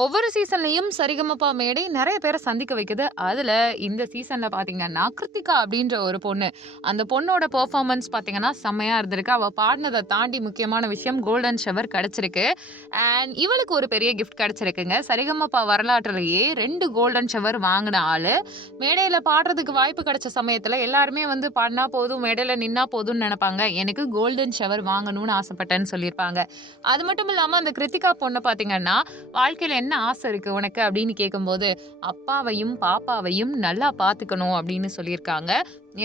ஒவ்வொரு சீசன்லயும் சரிகமபா மேடை நெறைய பேர சந்திக்க வைக்குது. அதுல இந்த சீசன்ல பார்த்தீங்கன்னா, கிருத்திகா அப்படின்ற ஒரு பொண்ணு. அந்த பொண்ணோட பெர்ஃபார்மன்ஸ் பார்த்தீங்கன்னா, செம்மையா இருந்திருக்கு. அவ பாடுனத தாண்டி முக்கியமான விஷயம் கோல்டன் ஷவர் கிடைச்சிருக்கு. அண்ட் இவளுக்கு ஒரு பெரிய கிஃப்ட் கிடைச்சிருக்குங்க. சரிகமபா வரலாற்றிலேயே 2 கோல்டன் ஷவர் வாங்குன ஆளு. மேடையில பாடுறதுக்கு வாய்ப்பு கிடைச்ச சமயத்துல எல்லாருமே வந்து பாடுனா போதும், மேடையில நின்னா போதும்னு நெனைப்பாங்க. எனக்கு கோல்டன் ஷவர் வாங்கணும்னு ஆசைப்பட்டேன்னு சொல்லியிருப்பாங்க. அது மட்டும் இல்லாம அந்த கிருத்திகா பொண்ண பார்த்தீங்கன்னா, வாழ்க்கையில என்ன ஆசை இருக்கு உனக்கு அப்படின்னு கேட்கும்போது, அப்பாவையும், பாப்பாவையும் நல்லா பார்த்துக்கணும் அப்படின்னு சொல்லியிருக்காங்க.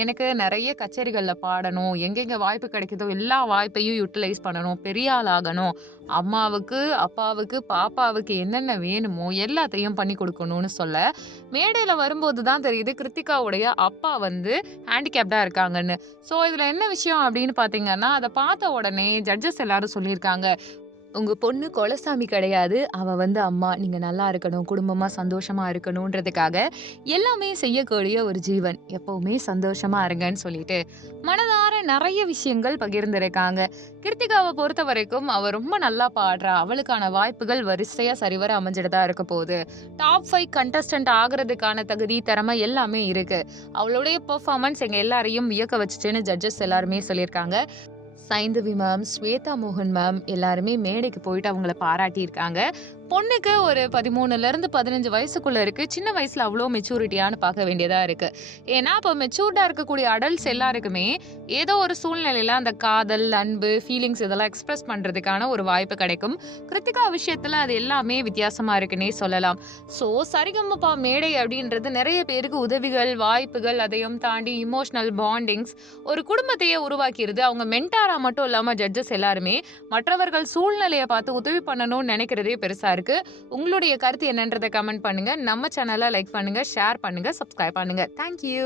எனக்கு நெறைய கச்சேரிகள்ல பாடணும். எங்கெங்க வாய்ப்பு கிடைக்குதோ எல்லா வாய்ப்பையும் யுட்டிலைஸ் பண்ணணும். பெரிய ஆள் ஆகணும். அம்மாவுக்கு, அப்பாவுக்கு, பாப்பாவுக்கு என்னென்ன வேணுமோ எல்லாத்தையும் பண்ணி குடுக்கணும்னு சொல்ல, மேடையில வரும்போது தான் தெரியுது கிருத்திகாவுடைய அப்பா வந்து ஹேண்டிகேப்டா இருக்காங்கன்னு. ஸோ இதுல என்ன விஷயம் அப்படின்னு பார்த்தீங்கன்னா, அத பார்த்த உடனே ஜட்ஜஸ் எல்லாரும் சொல்லியிருக்காங்க. உங்க பொண்ணு கொலசாமி கிடையாது. அவ வந்து அம்மா. நீங்க நல்லா இருக்கணும், குடும்பமா சந்தோஷமா இருக்கணுன்றதுக்காக எல்லாமே செய்யக்கூடிய ஒரு ஜீவன். எப்பவுமே சந்தோஷமா இருங்கன்னு சொல்லிட்டு, மனதார நெறைய விஷயங்கள் பகிர்ந்திருக்காங்க. கிருத்திகாவ பொறுத்தவரைக்கும் அவ ரொம்ப நல்லா பாடுறா. அவளுக்கான வாய்ப்புகள் வரிசையா சரிவர அமைஞ்சுட்டு தான் இருக்க போது. டாப் 5 கண்டஸ்டன்ட் ஆகுறதுக்கான தகுதி, திறமை எல்லாமே இருக்கு. அவளுடைய பெர்ஃபார்மன்ஸ் எங்க எல்லாரையும் வியக்க வச்சுச்சுன்னு ஜட்ஜஸ் எல்லாருமே சொல்லியிருக்காங்க. சைந்தவி மேம், ஸ்வேதா மோகன் மேம் எல்லாருமே மேடைக்கு போயிட்டு அவங்கள பாராட்டியிருக்காங்க. பொண்ணுக்கு ஒரு 13லேருந்து 15 வயசுக்குள்ள இருக்கு. சின்ன வயசுல அவ்ளோ மெச்சூரிட்டியான்னு பார்க்க வேண்டியதா இருக்கு. ஏன்னா, இப்போ மெச்சூர்டா இருக்கக்கூடிய அடல்ட்ஸ் எல்லாருக்குமே ஏதோ ஒரு சூழ்நிலையில அந்த காதல், அன்பு, ஃபீலிங்ஸ் இதெல்லாம் எக்ஸ்பிரஸ் பண்றதுக்கான ஒரு வாய்ப்பு கிடைக்கும். கிருத்திகா விஷயத்துல அது எல்லாமே வித்தியாசமா இருக்குன்னே சொல்லலாம். ஸோ சரிகமபா மேடை அப்படின்றது நெறைய பேருக்கு உதவிகள், வாய்ப்புகள் அதையும் தாண்டி இமோஷனல் பாண்டிங்ஸ் ஒரு குடும்பத்தையே உருவாக்கிருது. அவங்க மென்டாரா மட்டும் இல்லாம ஜட்ஜஸ் எல்லாருமே மற்றவர்கள் சூழ்நிலைய பார்த்து உதவி பண்ணணும்னு நெனைக்கிறதே பெருசா இருக்கு. உங்களுடைய கருத்து என்னன்றத கமெண்ட் பண்ணுங்க. நம்ம சேனல லைக் பண்ணுங்க, ஷேர் பண்ணுங்க, சப்ஸ்கிரைப் பண்ணுங்க. Thank you.